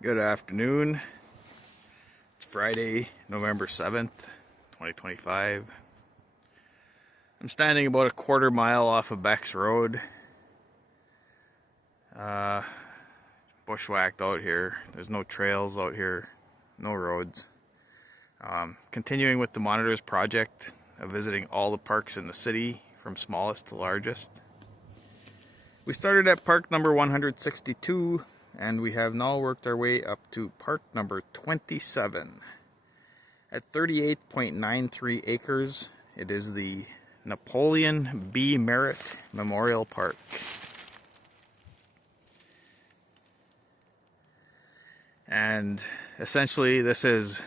Good afternoon. It's Friday, November 7th, 2025. I'm standing about a quarter mile off of Beck's Road. Bushwhacked out here. There's no trails out here, no roads. Continuing with the Monitors project of visiting all the parks in the city from smallest to largest. We started at park number 162. And we have now worked our way up to park number 27. At 38.93 acres, it is the Napoleon B. Merritt Memorial Park. And essentially this is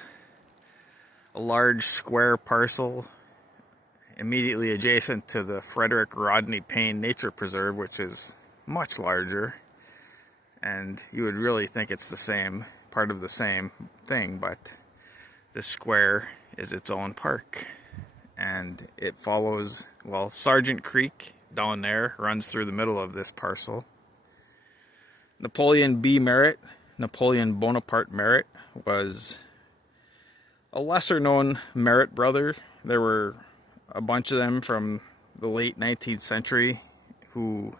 a large square parcel immediately adjacent to the Frederick Rodney Payne Nature Preserve, which is much larger. And you would really think it's the same, part of the same thing, but this square is its own park. And it follows, well, Sargent Creek down there runs through the middle of this parcel. Napoleon B. Merritt, Napoleon Bonaparte Merritt, was a lesser known Merritt brother. There were a bunch of them from the late 19th century who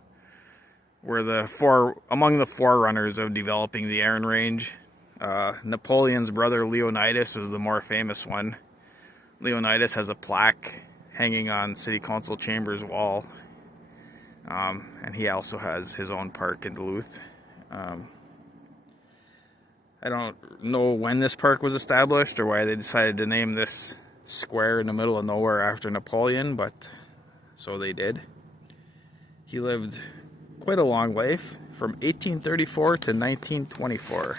were among the forerunners of developing the Iron Range. Napoleon's brother Leonidas was the more famous one. Leonidas has a plaque hanging on City Council Chambers wall, and he also has his own park in Duluth. I don't know when this park was established or why they decided to name this square in the middle of nowhere after Napoleon, but so they did. He lived quite a long life, from 1834 to 1924.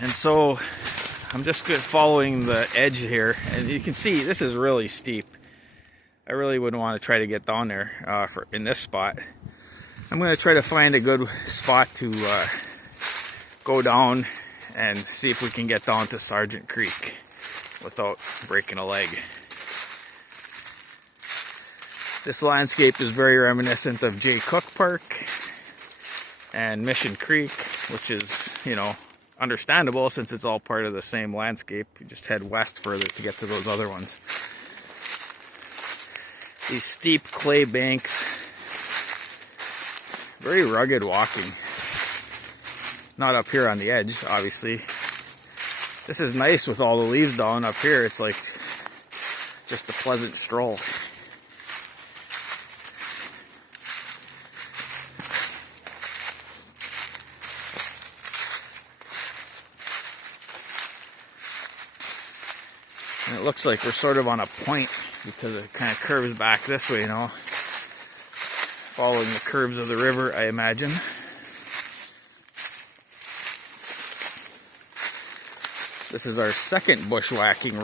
And so I'm just following the edge here, and you can see this is really steep. I really wouldn't want to try to get down there in this spot. I'm going to try to find a good spot to go down and see if we can get down to Sargent Creek without breaking a leg. This landscape is very reminiscent of Jay Cook Park and Mission Creek, which is, understandable since it's all part of the same landscape. You just head west further to get to those other ones. These steep clay banks, very rugged walking. Not up here on the edge, obviously. This is nice with all the leaves down up here. It's like just a pleasant stroll. And it looks like we're sort of on a point because it kind of curves back this way, following the curves of the river, I imagine. This is our second bushwhacking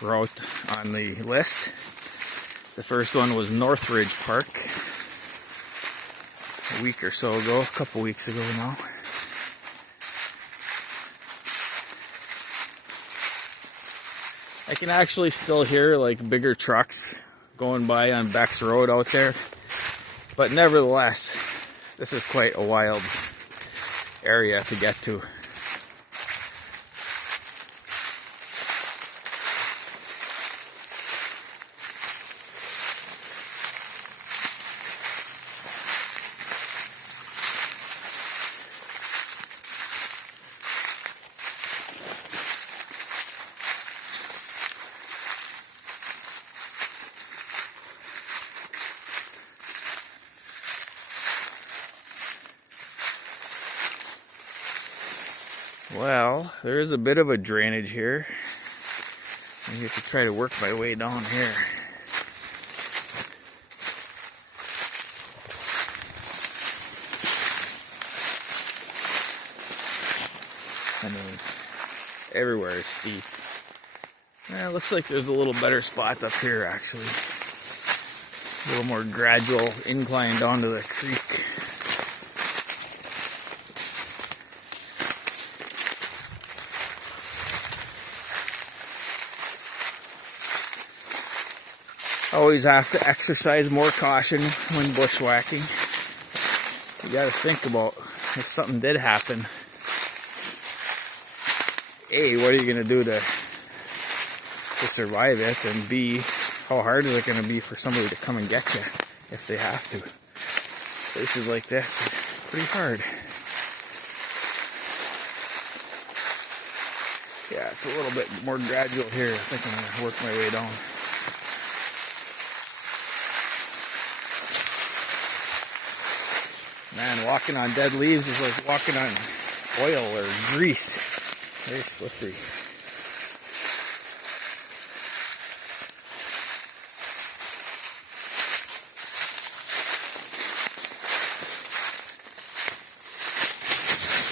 route on the list. The first one was Northridge Park a week or so ago, a couple weeks ago now. I can actually still hear like bigger trucks going by on Beck's Road out there. But nevertheless, this is quite a wild area to get to. Well, there is a bit of a drainage here. I have to try to work my way down here. I mean, everywhere is steep. It looks like there's a little better spot up here, actually. A little more gradual incline down to the creek. Always have to exercise more caution when bushwhacking. You got to think about if something did happen. A, what are you going to do to survive it? And B, how hard is it going to be for somebody to come and get you if they have to? Places like this, it's pretty hard. Yeah, it's a little bit more gradual here. I think I'm going to work my way down. Man, walking on dead leaves is like walking on oil or grease. Very slippery.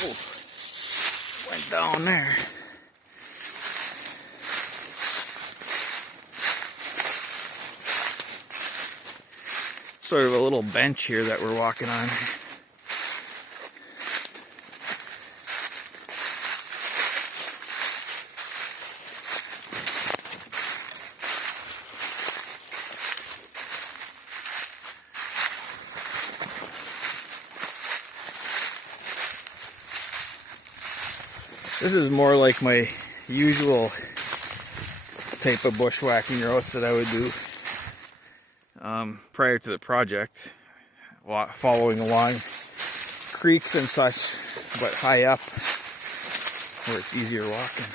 Oh, went down there. Sort of a little bench here that we're walking on. This is more like my usual type of bushwhacking routes that I would do prior to the project, following along creeks and such, but high up where it's easier walking.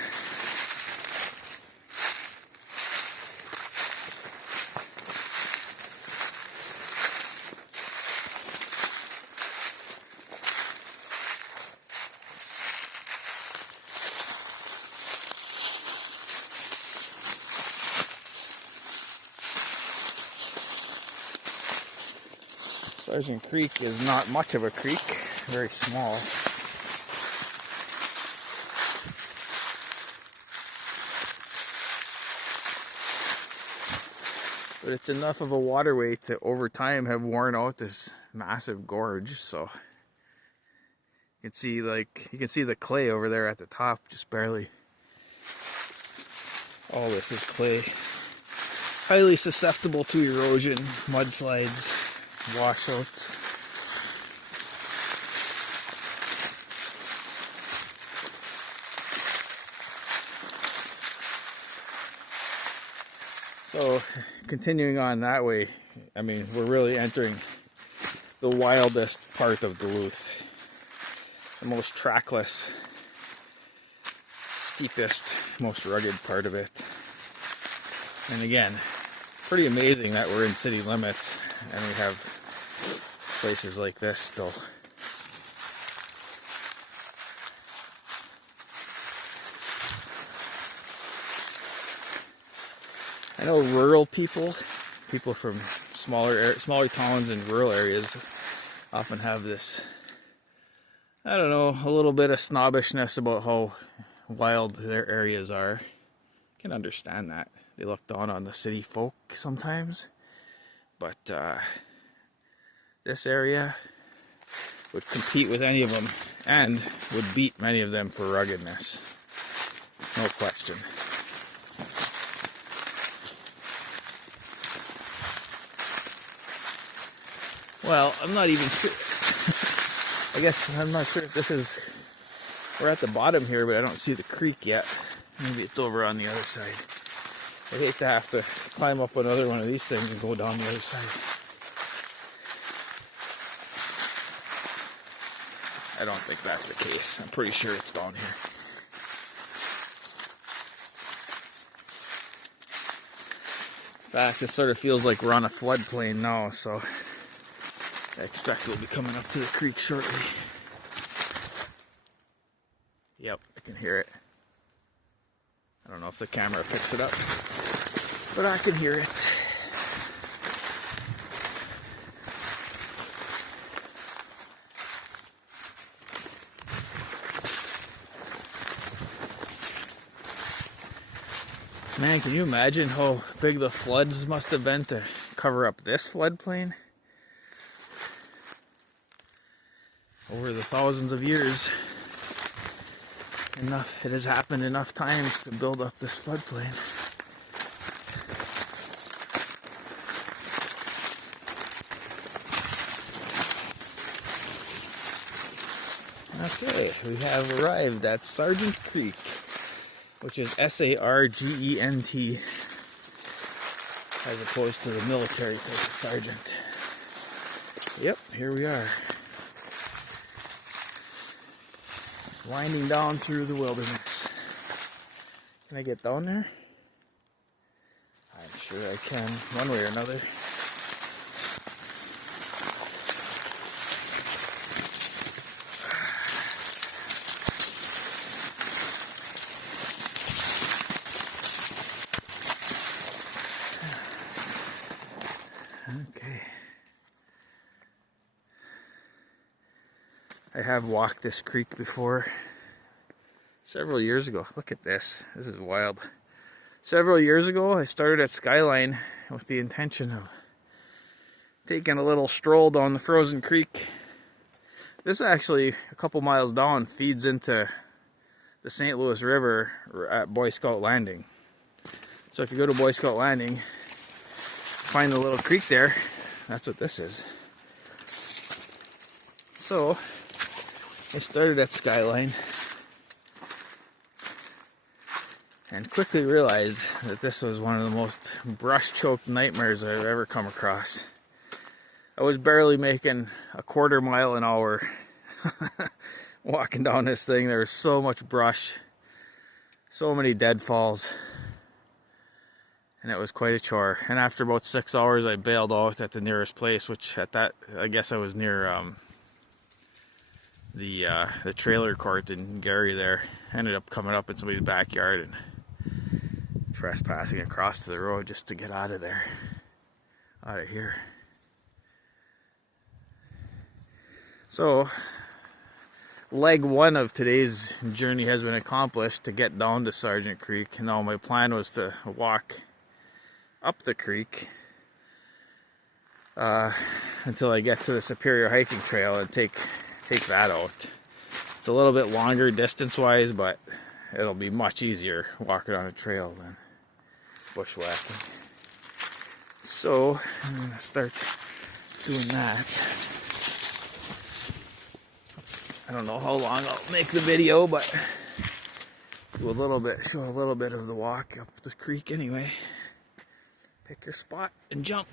Sergeant Creek is not much of a creek, very small. But it's enough of a waterway to over time have worn out this massive gorge, so you can see the clay over there at the top, just barely. All this is clay. Highly susceptible to erosion, mudslides, washouts. So continuing on that way, I mean, we're really entering the wildest part of Duluth, the most trackless, steepest, most rugged part of it. And again, pretty amazing that we're in city limits and we have places like this still. I know rural people from smaller towns and rural areas often have this, I don't know, a little bit of snobbishness about how wild their areas are. I can understand that. They look down on the city folk sometimes. But this area would compete with any of them and would beat many of them for ruggedness. No question. Well, I'm not even sure. I guess I'm not sure if this is... We're at the bottom here, but I don't see the creek yet. Maybe it's over on the other side. I hate to have to climb up another one of these things and go down the other side. I don't think that's the case. I'm pretty sure it's down here. In fact, it sort of feels like we're on a floodplain now, so I expect we'll be coming up to the creek shortly. Yep, I can hear it. I don't know if the camera picks it up, but I can hear it. Man, can you imagine how big the floods must have been to cover up this floodplain? Over the thousands of years, it has happened enough times to build up this floodplain. Okay, we have arrived at Sargent Creek, which is S-A-R-G-E-N-T, as opposed to the military type of sergeant. Yep, here we are. Winding down through the wilderness. Can I get down there? I'm sure I can, one way or another. Okay. I have walked this creek before several years ago. Look at this. This is wild. Several years ago, I started at Skyline with the intention of taking a little stroll down the frozen creek. This actually, a couple miles down, feeds into the St. Louis River at Boy Scout Landing. So if you go to Boy Scout Landing, find the little creek there. That's what this is. So I started at Skyline and quickly realized that this was one of the most brush-choked nightmares I've ever come across. I was barely making a quarter mile an hour walking down this thing. There was so much brush, so many deadfalls, and it was quite a chore. And after about 6 hours, I bailed out at the nearest place, which at that, I guess I was near the trailer court in Gary there. Ended up coming up in somebody's backyard and trespassing across to the road just to get out of there, out of here. So, leg one of today's journey has been accomplished to get down to Sargent Creek. Now my plan was to walk up the creek until I get to the Superior Hiking Trail and take that out. It's a little bit longer distance-wise, but it'll be much easier walking on a trail than bushwhacking. So I'm gonna start doing that. I don't know how long I'll make the video, but do a little bit, show a little bit of the walk up the creek anyway. Pick your spot and jump.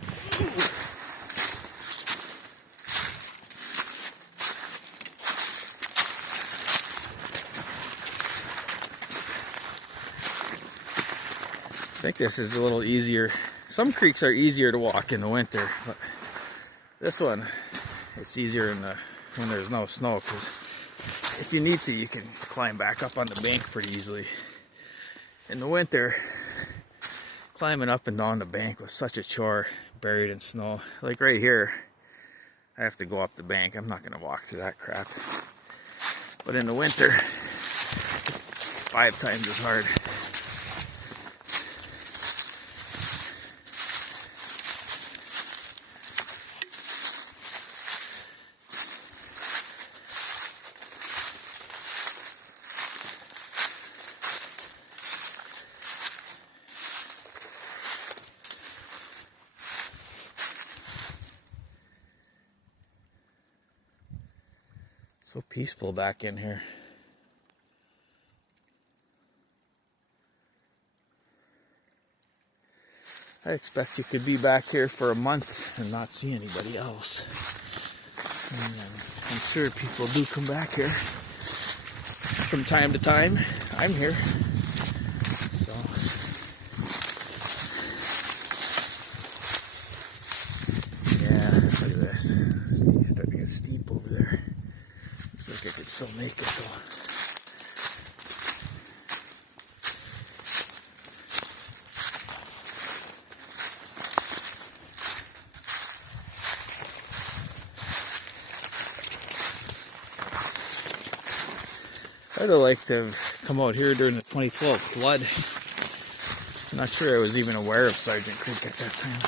I think this is a little easier. Some creeks are easier to walk in the winter, but this one, it's easier when there's no snow, because if you need to, you can climb back up on the bank pretty easily. In the winter, climbing up and down the bank was such a chore, buried in snow. Like right here, I have to go up the bank. I'm not going to walk through that crap. But in the winter, it's 5 times as hard. So peaceful back in here. I expect you could be back here for a month and not see anybody else. And I'm sure people do come back here from time to time. I'm here. So yeah, look at this. It's starting to get steep over there. Looks like I could still make it though. I'd have liked to have come out here during the 2012 flood. I'm not sure I was even aware of Sargent Creek at that time.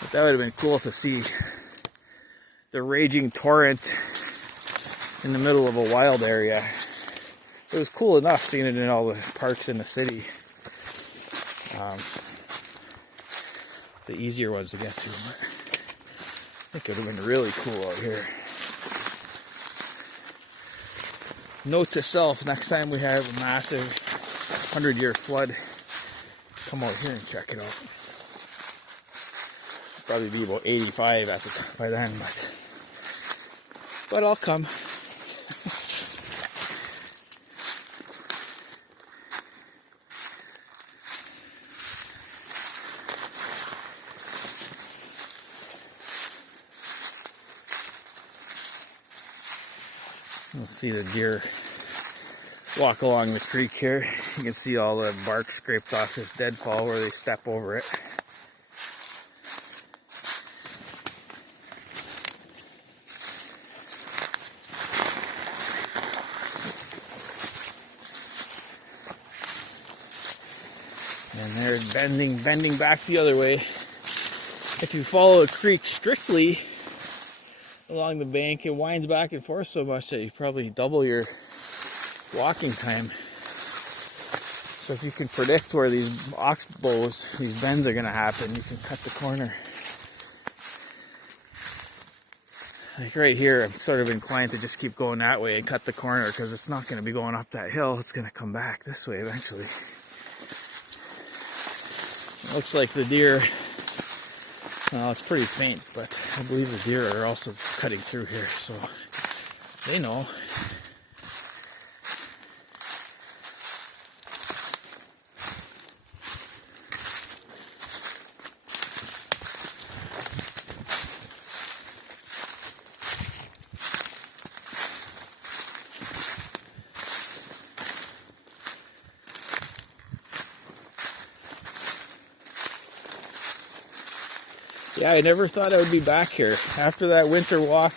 But that would have been cool to see the raging torrent in the middle of a wild area. It was cool enough seeing it in all the parks in the city. The easier ones to get to, but I think it would have been really cool out here. Note to self, next time we have a massive 100-year flood, come out here and check it out. Probably be about 85 at the by then, but I'll come. You'll see the deer walk along the creek here. You can see all the bark scraped off this deadfall where they step over it. And they're bending back the other way. If you follow a creek strictly along the bank, it winds back and forth so much that you probably double your walking time. So if you can predict where these oxbows, these bends are going to happen, you can cut the corner. Like right here, I'm sort of inclined to just keep going that way and cut the corner because it's not going to be going up that hill. It's going to come back this way eventually. It looks like the deer, well, it's pretty faint, but I believe the deer are also cutting through here, so they know. Yeah, I never thought I would be back here. After that winter walk,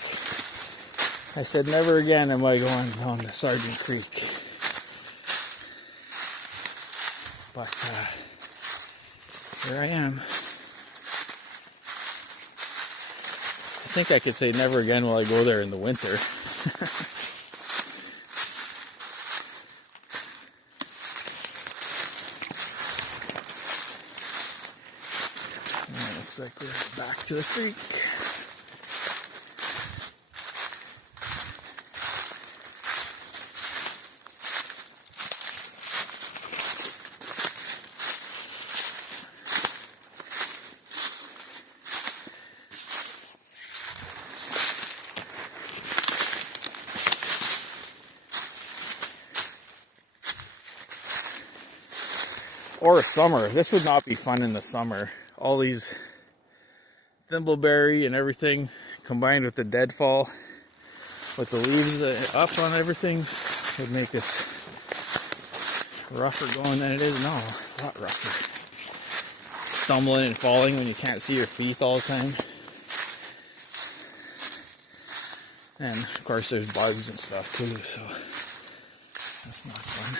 I said never again am I going down to Sergeant Creek. But here I am. I think I could say never again will I go there in the winter. Looks like we're back to the creek. Or summer. This would not be fun in the summer. All these thimbleberry and everything combined with the deadfall, with the leaves up on everything, would make this rougher going than it is now. A lot rougher. Stumbling and falling when you can't see your feet all the time. And of course there's bugs and stuff too, so that's not fun.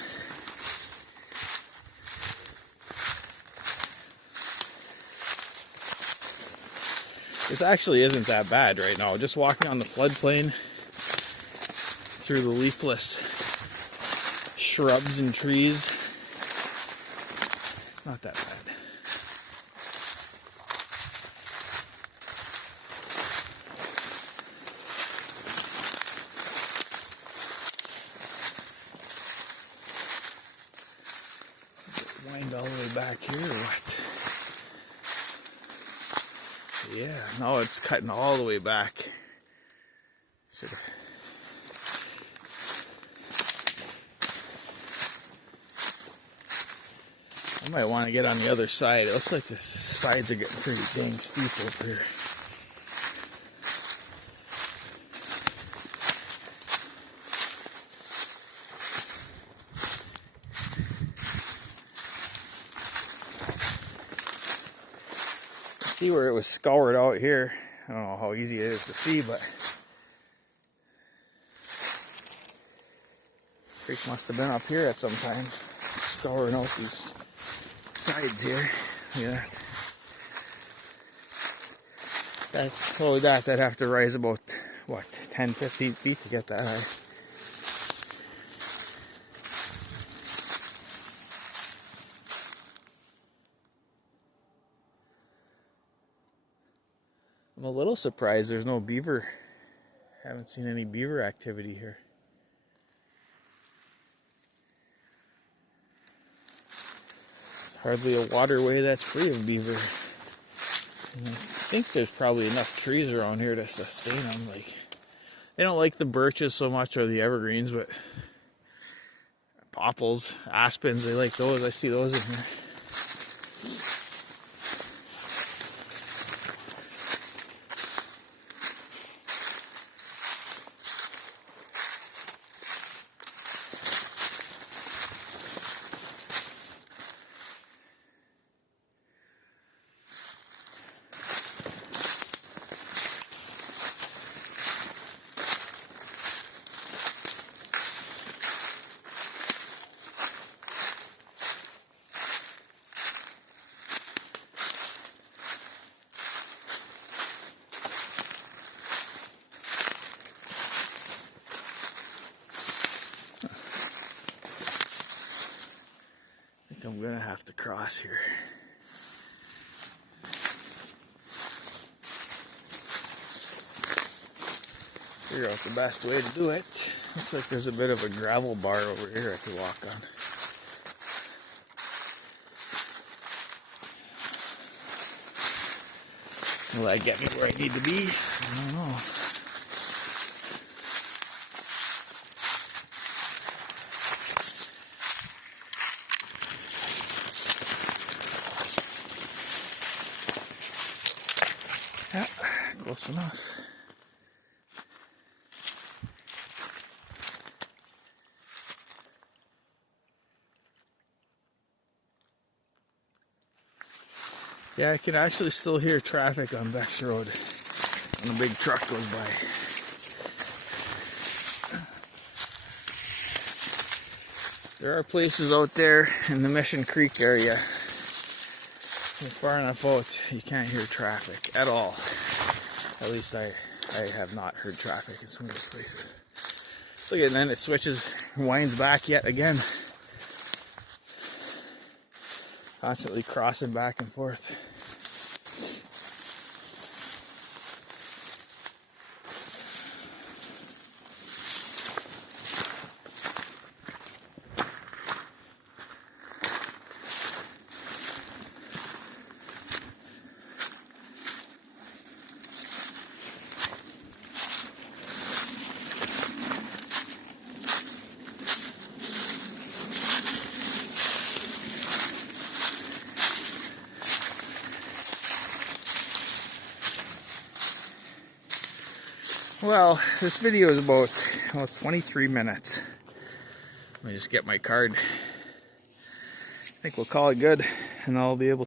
This actually isn't that bad right now. Just walking on the floodplain through the leafless shrubs and trees. It's not that bad. Does it wind all the way back here or what? Yeah, no, it's cutting all the way back. I might want to get on the other side. It looks like the sides are getting pretty dang steep over here. See where it was scoured out here. I don't know how easy it is to see, but creek must have been up here at some time, scouring out these sides here. Yeah. That's holy that'd have to rise about what, 10-15 feet to get that high. I'm a little surprised there's no beaver. Haven't seen any beaver activity here. Hardly a waterway that's free of beaver. And I think there's probably enough trees around here to sustain them. Like, they don't like the birches so much or the evergreens, but popples, aspens, they like those. I see those in here. I'm gonna have to cross here. Figure out the best way to do it. Looks like there's a bit of a gravel bar over here I could walk on. Will that get me where I need to be? I don't know. Yeah, close enough. Yeah, I can actually still hear traffic on Beck's Road when a big truck goes by. There are places out there in the Mission Creek area. You're far enough out, you can't hear traffic at all. At least I have not heard traffic in some of those places. Look at it, and then it switches, winds back yet again. Constantly crossing back and forth. Well, this video is about almost 23 minutes. Let me just get my card. I think we'll call it good, and I'll be able